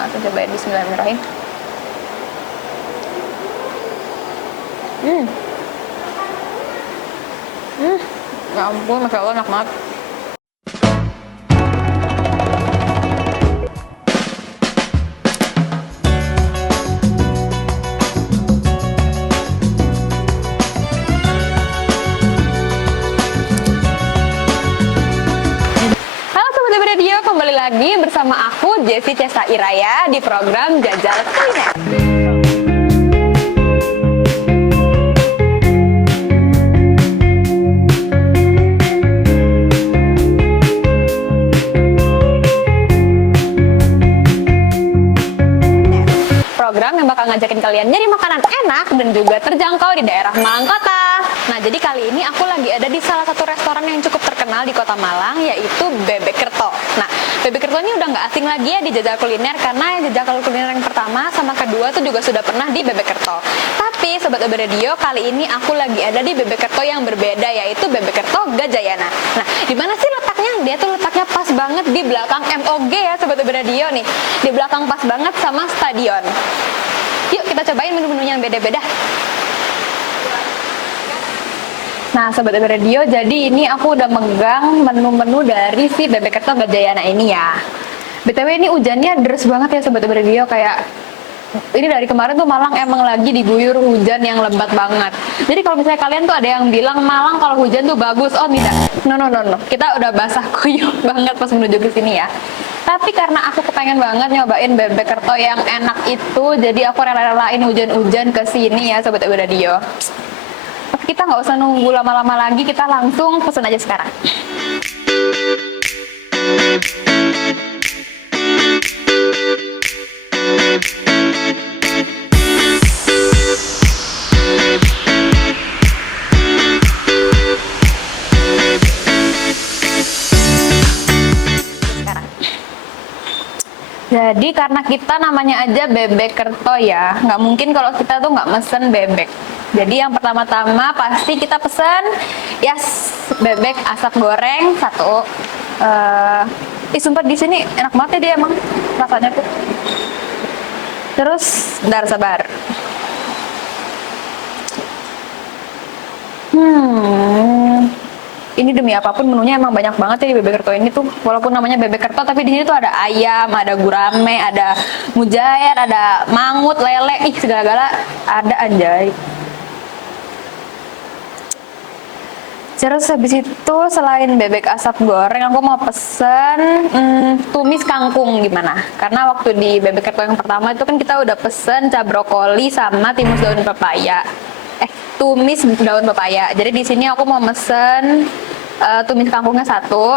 Langsung cobain, bismillahirrahmanirrahim. Ya ampun, masya Allah enak banget. Radio, kembali lagi bersama aku Jessi Cesa Iraya di program Jajal Kuliner. Program yang bakal ngajakin kalian nyari makanan enak dan juga terjangkau di daerah Malang Kota. Nah, jadi kali ini aku lagi ada di salah satu restoran yang cukup terkenal di Kota Malang, yaitu Bebek Kerto. Nah, Bebek Kerto ini udah nggak asing lagi ya di Jajal Kuliner, karena yang Jajal Kuliner yang pertama sama kedua tuh juga sudah pernah di Bebek Kerto. Tapi Sobat OB Radio, kali ini aku lagi ada di Bebek Kerto yang berbeda, yaitu Bebek Kerto Gajayana. Nah, di mana sih letaknya? Dia tuh letaknya pas banget di belakang MOG ya Sobat OB Radio nih. Di belakang pas banget sama stadion. Yuk kita cobain menu-menu yang beda-beda. Nah Sobat OB Radio, jadi ini aku udah megang menu-menu dari si Bebek Kerto Gajayana ini ya. BTW ini hujannya deras banget ya Sobat OB Radio, kayak ini dari kemarin tuh Malang emang lagi diguyur hujan yang lebat banget. Jadi kalau misalnya kalian tuh ada yang bilang Malang kalau hujan tuh bagus, oh tidak, no. Kita udah basah kuyup banget pas menuju ke sini ya. Tapi karena aku kepengen banget nyobain Bebek Kerto yang enak itu, jadi aku rela-relain hujan-hujan ke sini ya Sobat OB Radio. Tapi kita nggak usah nunggu lama-lama lagi, kita langsung pesen aja sekarang. Jadi karena kita namanya aja Bebek Kerto ya, nggak mungkin kalau kita tuh nggak mesen bebek. Jadi yang pertama-tama pasti kita pesen bebek asap goreng satu. Sumpah di sini enak banget ya dia emang rasanya tuh. Terus sabar. Ini demi apapun menunya emang banyak banget ya di Bebek Kerto ini tuh. Walaupun namanya Bebek Kerto, tapi di sini tuh ada ayam, ada gurame, ada mujair, ada mangut, lele, segala-gala ada anjay. Terus habis itu selain bebek asap goreng, aku mau pesen tumis kangkung gimana? Karena waktu di Bebek Kerto yang pertama itu kan kita udah pesen brokoli sama timus daun pepaya. Tumis daun pepaya. Jadi di sini aku mau mesen tumis kangkungnya satu,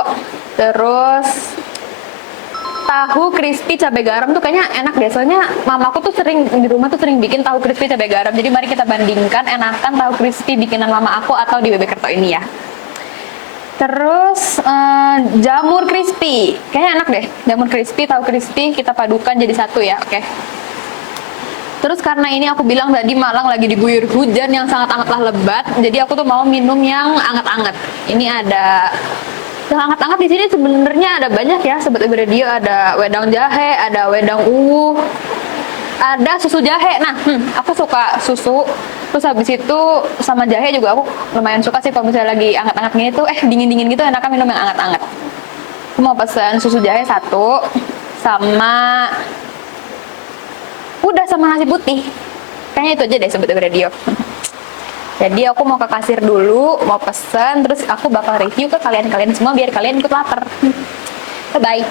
terus tahu crispy cabai garam tuh kayaknya enak deh. Soalnya mamaku tuh sering di rumah tuh sering bikin tahu crispy cabai garam. Jadi mari kita bandingkan enakan tahu crispy bikinan mama aku atau di Bebek Kerto ini ya. Terus jamur crispy, kayaknya enak deh. Jamur crispy, tahu crispy kita padukan jadi satu ya, oke. Terus karena ini aku bilang tadi Malang lagi diguyur hujan yang sangat-sangatlah lebat, jadi aku tuh mau minum yang anget-anget. Ini ada yang anget-anget di sini sebenarnya ada banyak ya Sobat OB Radio, ada wedang jahe, ada wedang uwu, ada susu jahe. Nah, aku suka susu. Terus habis itu sama jahe juga aku lumayan suka sih kalau misalnya lagi anget-anget gini tuh, dingin-dingin gitu enakan minum yang anget-anget. Aku mau pesan susu jahe satu, sama udah sama nasi putih. Kayaknya itu aja deh Sobat OB Radio. Jadi aku mau ke kasir dulu, mau pesen, terus aku bakal review ke kalian-kalian semua biar kalian ikut lapar. Bye-bye.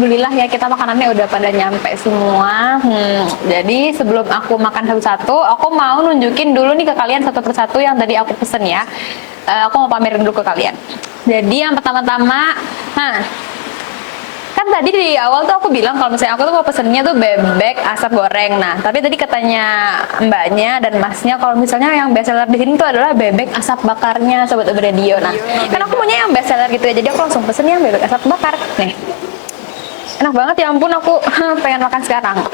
alhamdulillah ya kita makanannya udah pada nyampe semua. Jadi sebelum aku makan satu-satu, aku mau nunjukin dulu nih ke kalian satu persatu yang tadi aku pesen ya. Aku mau pamerin dulu ke kalian. Jadi yang pertama-tama, kan tadi di awal tuh aku bilang kalau misalnya aku tuh mau pesennya tuh bebek asap goreng. Nah, tapi tadi katanya mbaknya dan masnya kalau misalnya yang best seller di sini tuh adalah bebek asap bakarnya, sobat radio. Nah, kan aku maunya yang best seller gitu ya. Jadi aku langsung pesen yang bebek asap bakar. Nih. Enak banget ya ampun, aku pengen makan sekarang.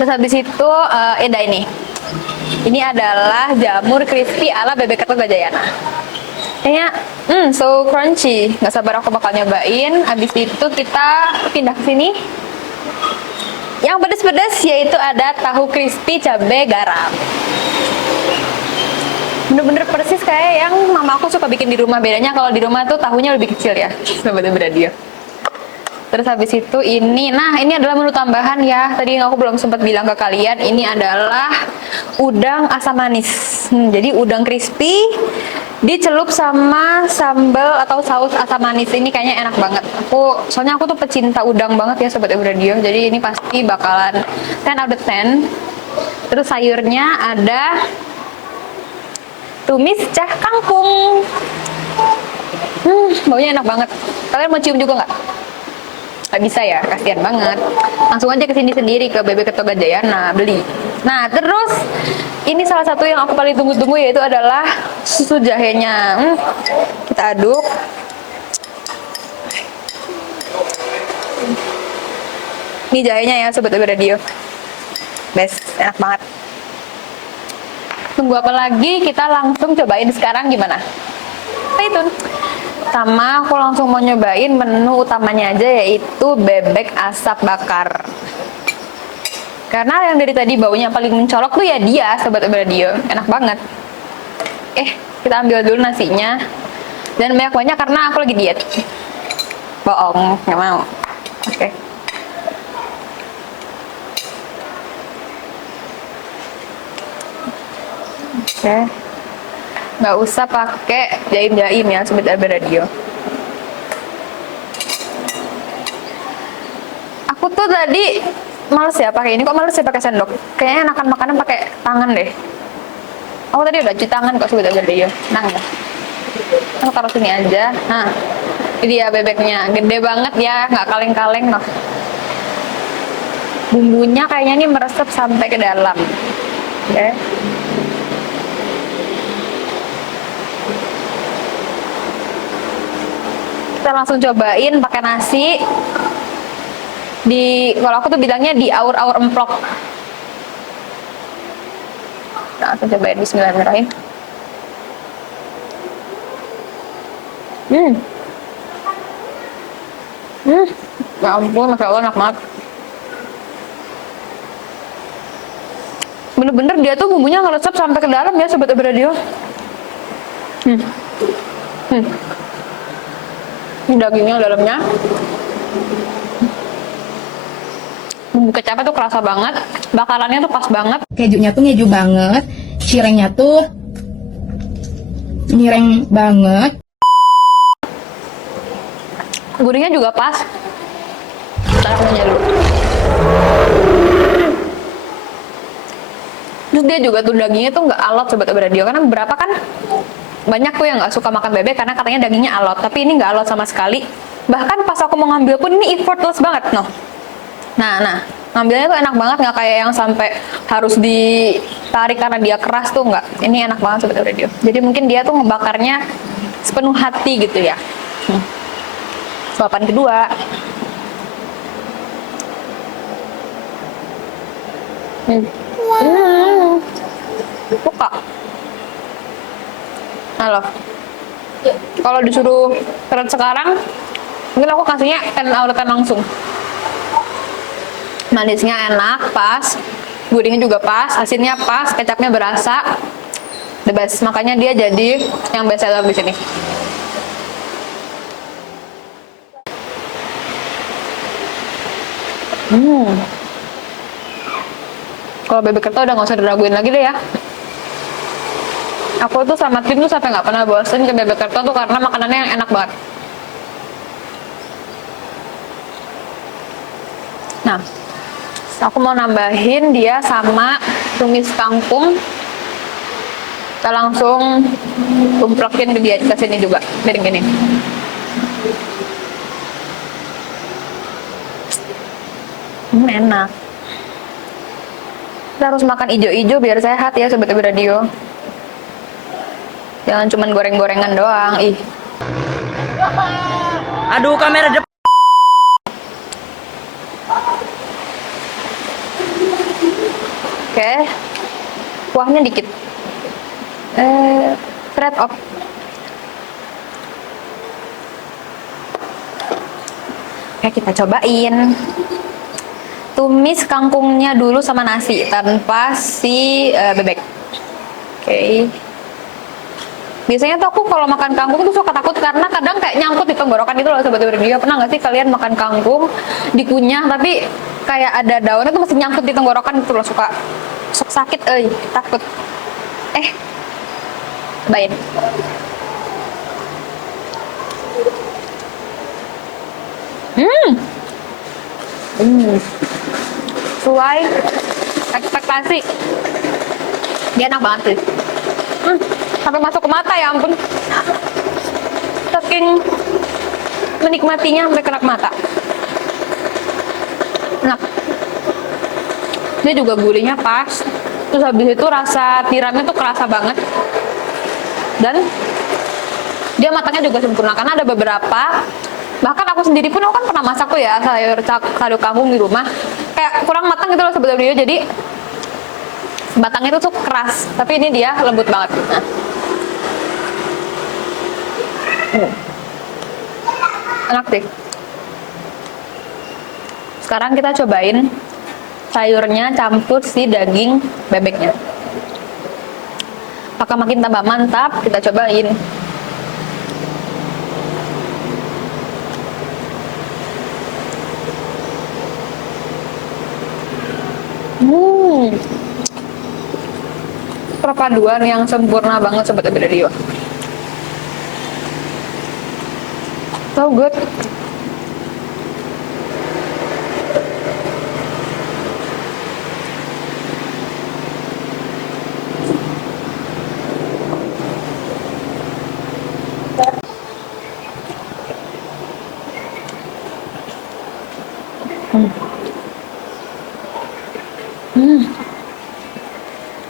Terus habis itu ini. Ini adalah jamur crispy ala bebek Kertajayana. Kayaknya so crunchy, nggak sabar aku bakal nyobain. Abis itu kita pindah ke sini. Yang pedas-pedas yaitu ada tahu crispy cabai garam. Bener-bener persis kayak yang mama aku suka bikin di rumah. Bedanya kalau di rumah tuh tahunya lebih kecil ya, sobat radio. Terus habis itu ini adalah menu tambahan ya. Tadi aku belum sempat bilang ke kalian, ini adalah udang asam manis. Jadi udang crispy dicelup sama sambal atau saus asam manis. Ini kayaknya enak banget. Soalnya aku tuh pecinta udang banget ya sobat radio. Jadi ini pasti bakalan 10 out of 10. Terus sayurnya ada tumis cah kangkung. Baunya enak banget. Kalian mau cium juga nggak? Nggak bisa ya, kasihan banget. Langsung aja ke sini sendiri ke Bebek Kertajayana beli. Nah, terus ini salah satu yang aku paling tunggu-tunggu yaitu adalah susu jahenya. Kita aduk. Ini jahenya ya sobat radio. Best, enak banget. Tunggu apa lagi? Kita langsung cobain sekarang gimana? Stay tune. Pertama aku langsung mau nyobain menu utamanya aja yaitu bebek asap bakar. Karena yang dari tadi baunya paling mencolok tuh ya dia sobat radio. Enak banget. Kita ambil dulu nasinya. Dan banyak-banyak karena aku lagi diet. Bohong, nggak mau. Oke. Nggak usah pakai jaim-jaim ya sobat radio. Aku tuh tadi males ya pakai ini, kok males ya pakai sendok. Kayaknya enakan makanan pakai tangan deh. Aku tadi udah cuci tangan kok sobat radio. Nang ya. Aku taruh sini aja. Nah, ini dia bebeknya, gede banget ya, nggak kaleng-kaleng loh. Bumbunya kayaknya ini meresap sampai ke dalam. Oke. Kita langsung cobain pakai nasi. Kalau aku tuh bilangnya di aur-aur emplok. Langsung cobain, bismillahirrahmanirrahim. Ya ampun, masya Allah enak banget. Bener-bener dia tuh bumbunya ngeresep sampai ke dalam ya sobat radio. Ini dagingnya dalamnya. Bumbu kecapnya tuh kerasa banget, bakarannya tuh pas banget. Kejunya tuh ngeju banget, cirengnya tuh nyireng banget. Gurihnya juga pas. Kita punya dulu. Terus dia juga tuh dagingnya tuh nggak alot sobat radio, karena beberapa kan banyak tuh yang nggak suka makan bebek karena katanya dagingnya alot, tapi ini nggak alot sama sekali. Bahkan pas aku mau ngambil pun ini effortless banget noh. Nah, ngambilnya tuh enak banget, nggak kayak yang sampai harus ditarik karena dia keras tuh nggak. Ini enak banget sobat radio. Jadi mungkin dia tuh ngebakarnya sepenuh hati gitu ya. Suapan kedua. Suka. Halo. Kalau disuruh keren sekarang, mungkin aku kasihnya 10 out of 10 langsung. Manisnya enak, pas. Gurihnya juga pas, asinnya pas, kecapnya berasa. The best. Makanya dia jadi yang best seller di sini. Kalau bebek Kerta udah nggak usah diraguin lagi deh ya. Aku tuh sama tim tuh sampai nggak pernah bosen ke bebek Kerta tuh karena makanannya yang enak banget. Nah, aku mau nambahin dia sama tumis kangkung. Kita langsung tumplekin dia ke sini juga, piring ini. Enak. Kita harus makan ijo-ijo biar sehat ya Sobat Abi Radio. Jangan cuman goreng-gorengan doang. Ih. Aduh, kamera depan. Oke. Kuahnya dikit. Straight off. Oke, kita cobain. Tumis kangkungnya dulu sama nasi tanpa si bebek. Oke. Biasanya tuh aku kalau makan kangkung tuh suka takut karena kadang kayak nyangkut di tenggorokan itu loh Sobat Radio. Pernah nggak sih kalian makan kangkung dikunyah tapi kayak ada daunnya tuh masih nyangkut di tenggorokan itu loh, suka sakit, takut. Cobain. Sesuai ekspektasi. Dia enak banget sih. Sampai masuk ke mata, ya ampun. Saking menikmatinya sampai kena mata. Enak. Dia juga gurihnya pas. Terus habis itu rasa tiramnya tuh kerasa banget. Dan dia matangnya juga sempurna karena ada beberapa, bahkan aku sendiri pun aku kan pernah masak tuh ya sayur kangkung di rumah, kayak kurang matang gitu loh sebetulnya, jadi batangnya itu tuh keras, tapi ini dia lembut banget. Enak deh. Sekarang kita cobain sayurnya campur si daging bebeknya. Apakah makin tambah mantap? Kita cobain. Perpaduan yang sempurna banget Sobat Abi Radio. So good.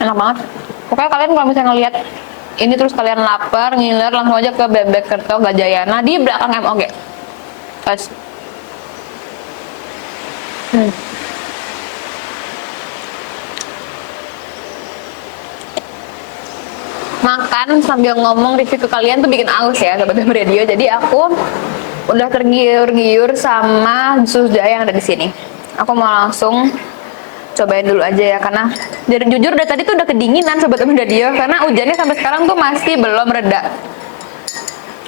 Enak banget. Pokoknya kalian kalau misalnya ngeliat ini terus kalian lapar, ngiler, langsung aja ke Bebek Kerto Gajayana di belakang MOG. Guys. Makan sambil ngomong review ke kalian tuh bikin aus ya Sobat Abi Radio. Jadi aku udah tergiur-giur sama sus jahe yang ada di sini. Aku mau langsung cobain dulu aja ya, karena jujur dari tadi tuh udah kedinginan Sobat Abi Radio karena hujannya sampai sekarang tuh masih belum reda.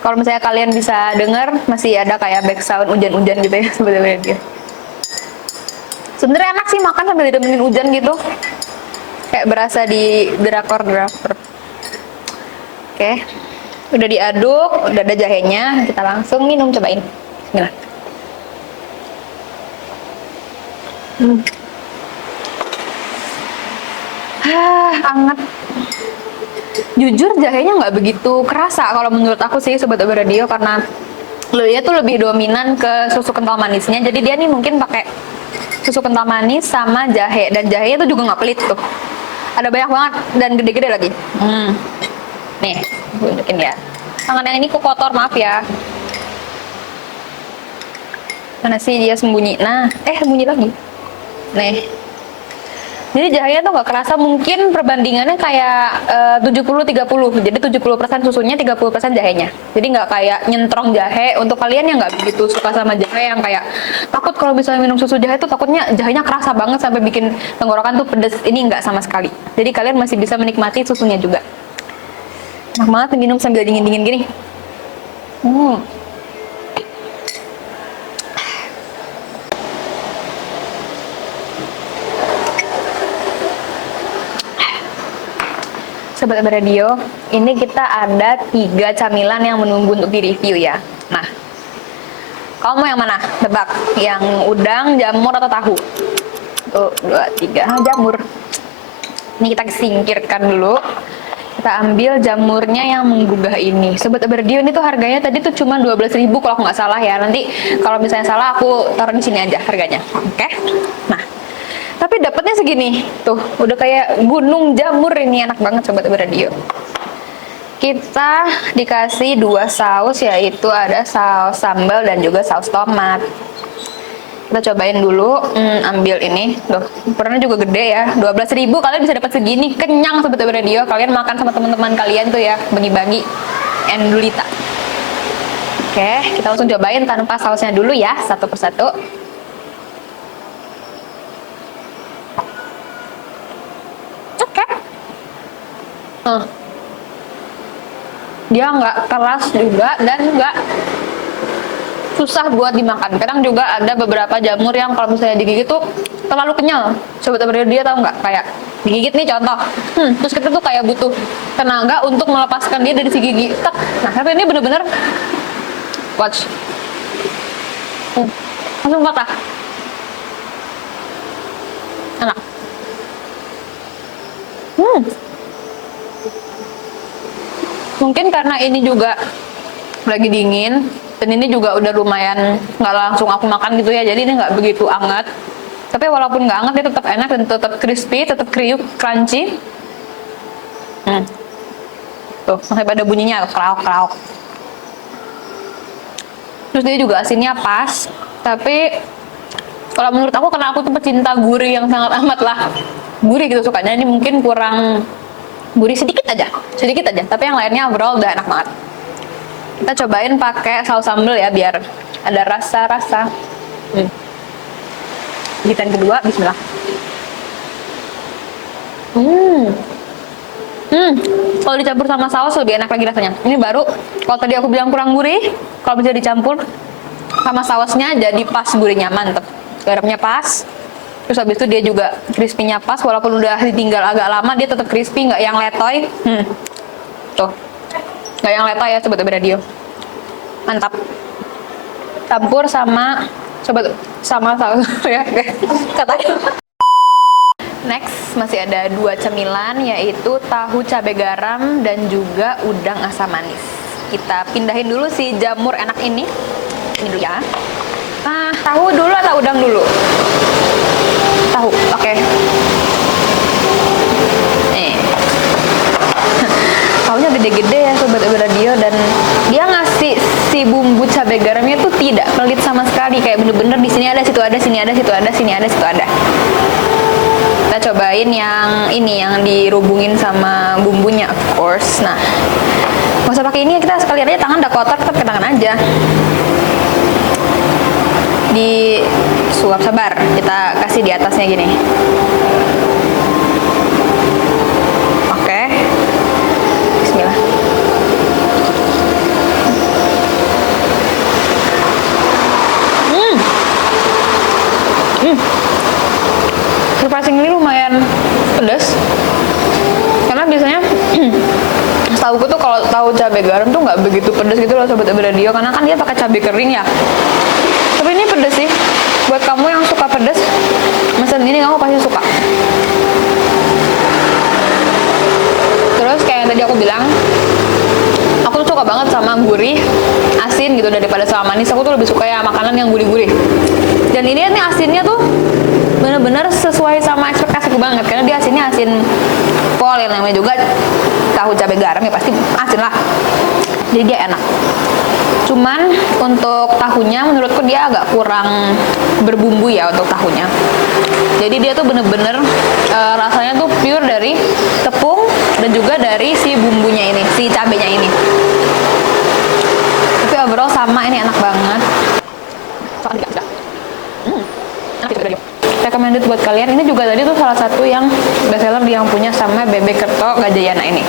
Kalau misalnya kalian bisa dengar masih ada kayak back sound hujan-hujan gitu ya Sobat Abi Radio. Sebenarnya enak sih makan sambil didemenin hujan gitu, kayak berasa di drakor. Oke, udah diaduk, udah ada jahenya, kita langsung minum, cobain. Bismillah. Hangat. Jujur jahenya nggak begitu kerasa kalau menurut aku sih Sobat Abi Radio, karena dia tuh lebih dominan ke susu kental manisnya. Jadi dia nih mungkin pakai susu kental manis sama jahe, dan jahenya tuh juga nggak pelit tuh. Ada banyak banget dan gede-gede lagi. Nih, gue tunjukin ya. Tangan yang ini kok kotor, maaf ya. Mana sih dia sembunyi? Nah, sembunyi lagi. Nih. Jadi jahenya tuh nggak kerasa, mungkin perbandingannya kayak 70-30. Jadi 70% susunya, 30% jahenya. Jadi nggak kayak nyentrong jahe. Untuk kalian yang nggak begitu suka sama jahe, yang kayak takut kalau misalnya minum susu jahe tuh takutnya jahenya kerasa banget sampai bikin tenggorokan tuh pedes. Ini nggak sama sekali. Jadi kalian masih bisa menikmati susunya juga. Enak banget minum sambil dingin-dingin gini. Sobat Abi Radio, ini kita ada 3 camilan yang menunggu untuk direview ya. Nah, kamu mau yang mana? Tebak, yang udang, jamur, atau tahu? 1, 2, 3, jamur. Ini kita singkirkan dulu. Kita ambil jamurnya yang menggugah ini. Sobat Aberdio, ini tuh harganya tadi tuh cuma 12.000 kalau aku nggak salah ya. Nanti kalau misalnya salah aku taruh di sini aja harganya. Oke. Nah, tapi dapatnya segini. Tuh, udah kayak gunung jamur ini, enak banget Sobat Aberdio. Kita dikasih 2 saus, yaitu ada saus sambal dan juga saus tomat. Kita cobain dulu. Ambil ini. Tuh, ukurannya juga gede ya. 12.000 kalian bisa dapat segini. Kenyang Sobat Radio. Kalian makan sama teman-teman kalian tuh ya, bagi-bagi endulita. Oke, kita langsung cobain tanpa sausnya dulu ya, satu persatu. Oke. Dia nggak keras juga dan nggak susah buat dimakan. Kadang juga ada beberapa jamur yang kalau misalnya digigit tuh terlalu kenyal. Sobat Aberdio tahu nggak? Kayak digigit nih contoh. Terus kita tuh kayak butuh tenaga untuk melepaskan dia dari si gigi. Tak. Nah, tapi ini bener-bener watch. Langsung patah. Enak. Mungkin karena ini juga lagi dingin dan ini juga udah lumayan nggak langsung aku makan gitu ya, jadi ini nggak begitu anget, tapi walaupun nggak anget dia tetap enak dan tetap crispy, tetap kriuk, crunchy. Tuh sampai pada bunyinya krauk-krauk. Terus dia juga asinnya pas, tapi kalau menurut aku, karena aku tuh pecinta gurih yang sangat amat lah gurih gitu sukanya, ini mungkin kurang gurih sedikit aja, tapi yang lainnya overall udah enak banget. Kita cobain pakai saus sambal ya, biar ada rasa-rasa. Gigitan kedua, bismillah. Kalau dicampur sama saus lebih enak lagi rasanya. Ini baru, kalau tadi aku bilang kurang gurih, kalau bisa dicampur sama sausnya jadi pas gurihnya, mantep. Garamnya pas, terus habis itu dia juga crispy-nya pas, walaupun udah ditinggal agak lama dia tetap crispy, nggak yang letoy. Tuh. Nggak yang letoy ya Sobat Radio. Mantap. Campur sama saus ya katanya. Next masih ada 2 cemilan, yaitu tahu cabai garam dan juga udang asam manis. Kita pindahin dulu si jamur enak ini. Ini dulu ya. Nah, tahu dulu atau udang dulu? Tahu. Oke. Tahunya gede-gede ya Sobat Radio, dan dia ngasih si bumbu cabai garamnya tuh tidak pelit sama sekali, kayak bener-bener di sini ada, situ ada, sini ada, situ ada, sini ada, situ ada. Kita cobain yang ini, yang dirubungin sama bumbunya, of course. Nah, nggak usah pakai ini, kita sekalian aja, tangan udah kotor, tetap ke tangan aja. Di suap, sabar, kita kasih di atasnya gini. Surprisingly lumayan pedas, karena biasanya tahuku tuh kalau tahu cabai garam tuh nggak begitu pedas gitu loh Sobat Radio, karena kan dia pakai cabai kering ya. Tapi ini pedas sih, buat kamu yang suka pedas, mesen ini kamu pasti suka. Terus kayak yang tadi aku bilang, aku tuh suka banget sama gurih, asin gitu daripada sama manis. Aku tuh lebih suka ya makanan yang gurih-gurih. Dan ini nih asinnya tuh bener-bener sesuai sama ekspektasiku banget, karena dia asinnya asin pol, yang namanya juga tahu cabai garam ya pasti asin lah, jadi dia enak. Cuman untuk tahunya menurutku dia agak kurang berbumbu ya untuk tahunya, jadi dia tuh bener-bener rasanya tuh pure dari tepung dan juga dari si bumbunya ini, si cabainya ini. Tapi overall sama, ini enak banget. Recommended buat kalian. Ini juga tadi tuh salah satu yang best seller yang punya sama Bebek Kerto Gajayana ini.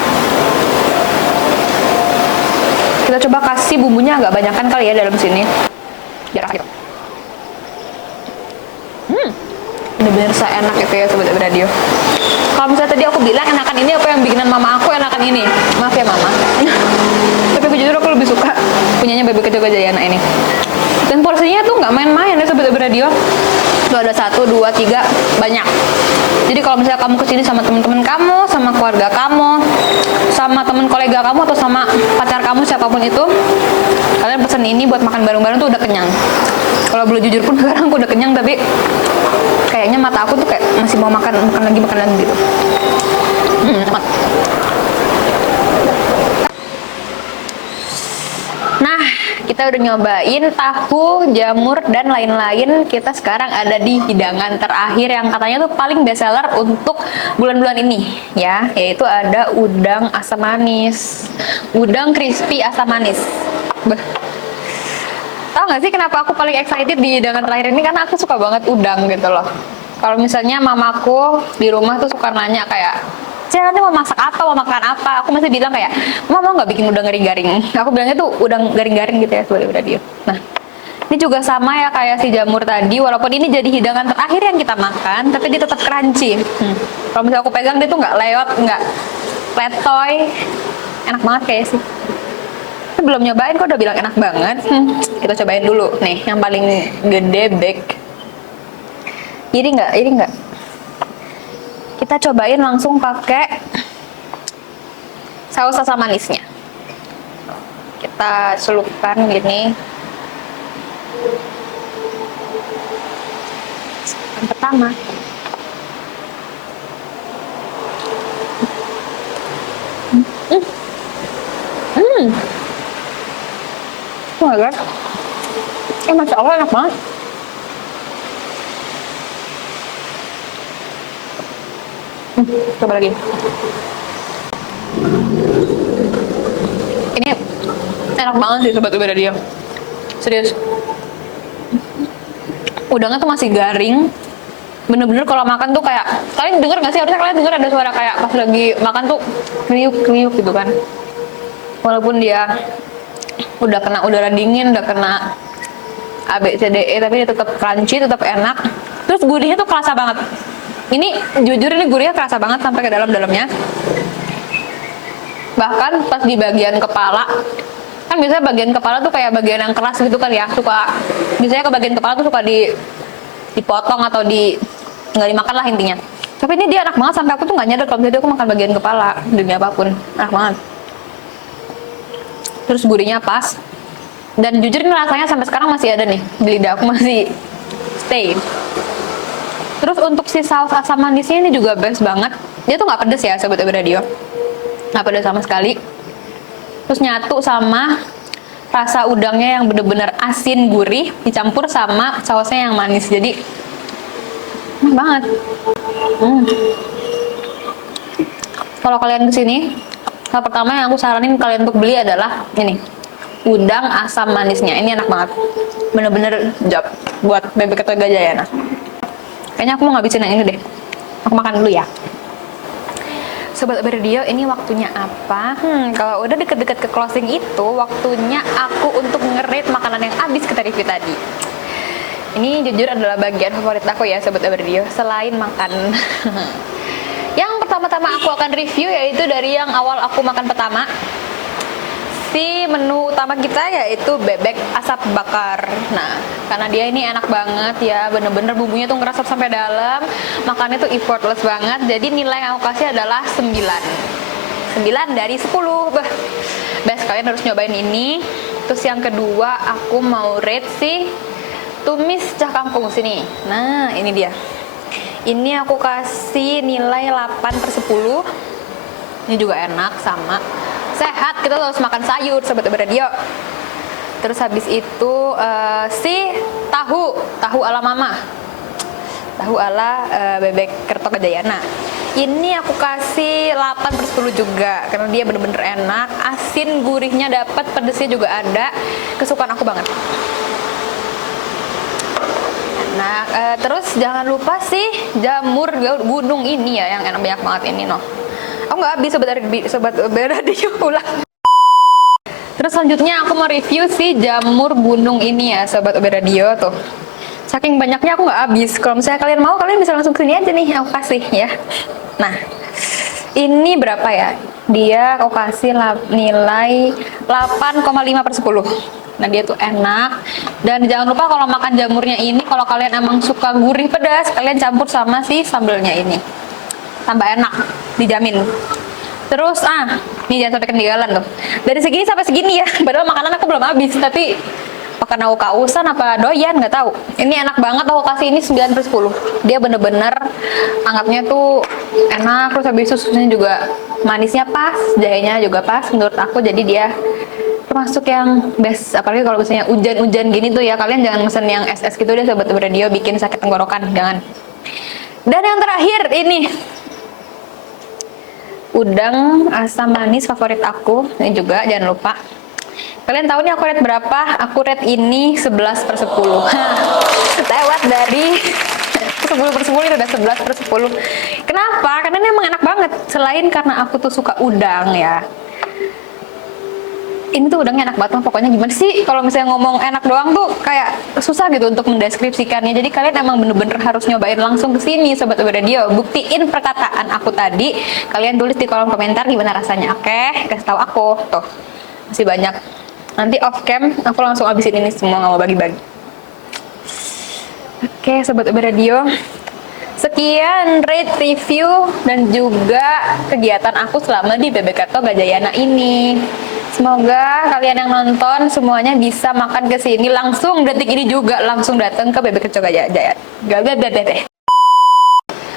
Kita coba kasih bumbunya agak banyakan kali ya dalam sini, biar rasa gitu. Bener-bener seenak itu ya Sobat Radio. Kalau misalnya tadi aku bilang enakan ini, apa yang bikinan mama aku enakan ini, maaf ya mama. Tapi aku jujur aku lebih suka punya punyanya Bebek Kecil Gajayana ini. Dan porsinya tuh nggak main-main ya Sobat Radio. Tuh ada 1, 2, 3, banyak. Jadi kalau misalnya kamu kesini sama teman-teman kamu, sama keluarga kamu, sama teman kolega kamu, atau sama pacar kamu, siapapun itu, kalian pesen ini buat makan bareng-bareng tuh udah kenyang. Kalau boleh jujur pun sekarang aku udah kenyang, tapi kayaknya mata aku tuh kayak masih mau makan lagi gitu. Enak. Nah, kita udah nyobain tahu, jamur, dan lain-lain. Kita sekarang ada di hidangan terakhir yang katanya tuh paling best seller untuk bulan-bulan ini ya, yaitu ada udang asam manis. Udang crispy asam manis. Beh. Tahu nggak sih kenapa aku paling excited di hidangan terakhir ini? Karena aku suka banget udang gitu loh. Kalau misalnya mamaku di rumah tuh suka nanya kayak, "Cek, nanti mau masak apa, mau makan apa?" Aku masih bilang kayak, "Mama mau nggak bikin udang garing-garing?" Aku bilangnya tuh udang garing-garing gitu ya, sebenarnya dia. Nah, ini juga sama ya kayak si jamur tadi, walaupun ini jadi hidangan terakhir yang kita makan, tapi dia tetap crunchy. Kalau misalnya aku pegang dia tuh nggak lewat, nggak letoy, enak banget kayak sih. Tapi belum nyobain kok udah bilang enak banget. Kita cobain dulu nih, yang paling gede bag. Ini enggak. Kita cobain langsung pakai saus asam manisnya. Kita celupkan gini. Yang pertama. Oh my god. Masya Allah enak banget. Coba lagi. Ini enak banget sih Sobat Radio. Serius. Udangnya tuh masih garing. Bener-bener kalau makan tuh kayak, kalian denger gak sih? Harusnya kalian denger ada suara kayak pas lagi makan tuh kriuk-kriuk gitu kan. Walaupun dia udah kena udara dingin, udah kena ABCDE, tapi dia tetap crunchy, tetap enak. Terus gurihnya tuh kerasa banget. Ini jujur ini gurihnya kerasa banget sampai ke dalam-dalamnya. Bahkan pas di bagian kepala, kan biasanya bagian kepala tuh kayak bagian yang keras gitu kan ya, suka biasanya ke bagian kepala tuh suka dipotong atau nggak dimakan lah intinya. Tapi ini dia enak banget sampai aku tuh nggak nyadar kalau misalnya aku makan bagian kepala demi apapun, enak banget. Terus gurihnya pas, dan jujur ini rasanya sampai sekarang masih ada nih di lidah aku, masih stay. Terus untuk si saus asam manisnya ini juga best banget. Dia tuh nggak pedes ya Sobat Radio, nggak pedes sama sekali. Terus nyatu sama rasa udangnya yang bener-bener asin gurih dicampur sama sausnya yang manis, jadi enak banget. Kalau kalian kesini, hal pertama yang aku saranin kalian untuk beli adalah ini, udang asam manisnya. Ini enak banget, bener-bener job buat Bebek Kecil Gajayana. Kayaknya aku mau ngabisin yang ini deh. Aku makan dulu ya. Sobat Radio, ini waktunya apa? Kalau udah deket-deket ke closing itu, waktunya aku untuk nge-rate makanan yang habis kita review tadi. Ini jujur adalah bagian favorit aku ya Sobat Radio, selain makan. Yang pertama-tama aku akan review yaitu dari yang awal aku makan pertama. Si menu utama kita yaitu bebek asap bakar. Nah, karena dia ini enak banget ya, bener-bener bumbunya tuh ngerasap sampai dalam, makannya tuh effortless banget. Jadi nilai yang aku kasih adalah 9 dari 10. Best, kalian harus nyobain ini. Terus yang kedua aku mau rate si tumis cah kangkung sini. Nah, ini dia. Ini aku kasih nilai 8/10. Ini juga enak, sama sehat, kita harus makan sayur Sobat Radio. Terus habis itu si tahu ala mama, tahu ala Bebek Kerto Gajayana. Ini aku kasih 8/10 juga karena dia bener-bener enak, asin gurihnya dapat, pedesnya juga ada, kesukaan aku banget. Nah, terus jangan lupa sih jamur gunung ini ya, yang enak banyak banget ini noh. Aku nggak habis Sobat Radio ulang. Terus selanjutnya aku mau review si jamur gunung ini ya Sobat Radio tuh. Saking banyaknya aku nggak habis. Kalau misalnya kalian mau, kalian bisa langsung kesini aja nih, aku kasih ya. Nah, ini berapa ya? Dia aku kasih nilai 8,5/10. Nah dia tuh enak. Dan jangan lupa kalau makan jamurnya ini, kalau kalian emang suka gurih pedas, kalian campur sama si sambelnya ini, tambah enak, dijamin. Terus nih jangan sampai ketinggalan tuh. Dari segini sampai segini ya. Padahal makanan aku belum habis, tapi karena aku kausan apa doyan nggak tahu. Ini enak banget, aku kasih ini 9/10. Dia bener-bener angetnya tuh enak, terus habis itu susunya juga manisnya pas, jahenya juga pas menurut aku. Jadi dia termasuk yang best. Apalagi kalau misalnya hujan-hujan gini tuh ya, kalian jangan mesen yang es gitu deh sobat radio, bikin sakit tenggorokan, jangan. Dan yang terakhir ini udang asam manis favorit aku. Ini juga jangan lupa. Kalian tahu nih aku rate berapa? Aku rate ini 11/10. Lewat dari 10/10 itu udah 11/10. Kenapa? Karena ini emang enak banget. Selain karena aku tuh suka udang ya, ini tuh udangnya enak banget. Pokoknya gimana sih kalau misalnya ngomong enak doang tuh kayak susah gitu untuk mendeskripsikannya. Jadi kalian emang bener-bener harus nyobain langsung kesini sobat radio. Buktiin perkataan aku tadi. Kalian tulis di kolom komentar gimana rasanya. Oke, kasih tahu aku. Tuh masih banyak. Nanti off cam aku langsung habisin ini semua, nggak mau bagi-bagi. Oke sobat radio, sekian rate, review, dan juga kegiatan aku selama di BBK Keto Gajayana ini. Semoga kalian yang nonton semuanya bisa makan ke sini langsung detik ini juga, langsung datang ke BBK Keto Gajayana.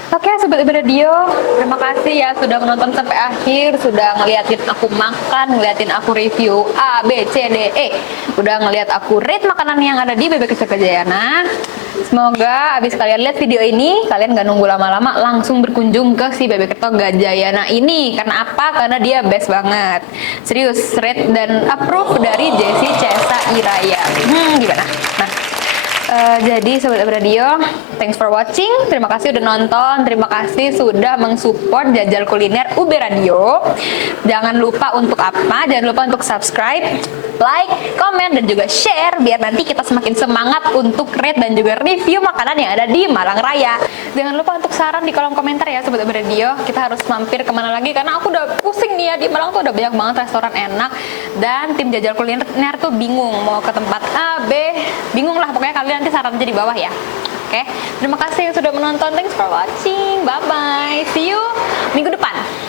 Oke sobat radio, terima kasih ya sudah menonton sampai akhir, sudah ngeliatin aku makan, ngeliatin aku review A, B, C, D, E, udah ngeliat aku rate makanan yang ada di BBK Keto Gajayana. Semoga abis kalian lihat video ini, kalian gak nunggu lama-lama, langsung berkunjung ke si BBK Keto Gajayana ini. Karena apa? Karena dia best banget. Serius, rate dan approve dari Jessie Cesa Iraya. Gimana? Nah, jadi sobat radio, thanks for watching. Terima kasih udah nonton. Terima kasih sudah mensupport Jajal Kuliner UB Radio. Jangan lupa untuk apa? Jangan lupa untuk subscribe, like, komen, dan juga share biar nanti kita semakin semangat untuk rate dan juga review makanan yang ada di Malang Raya. Jangan lupa untuk saran di kolom komentar ya sobat radio. Kita harus mampir kemana lagi karena aku udah pusing nih ya, di Malang tuh udah banyak banget restoran enak dan tim Jajal Kuliner tuh bingung mau ke tempat A, B, bingung lah pokoknya. Kalian nanti saran aja di bawah ya. Oke, terima kasih yang sudah menonton. Thanks for watching. Bye bye. See you minggu depan.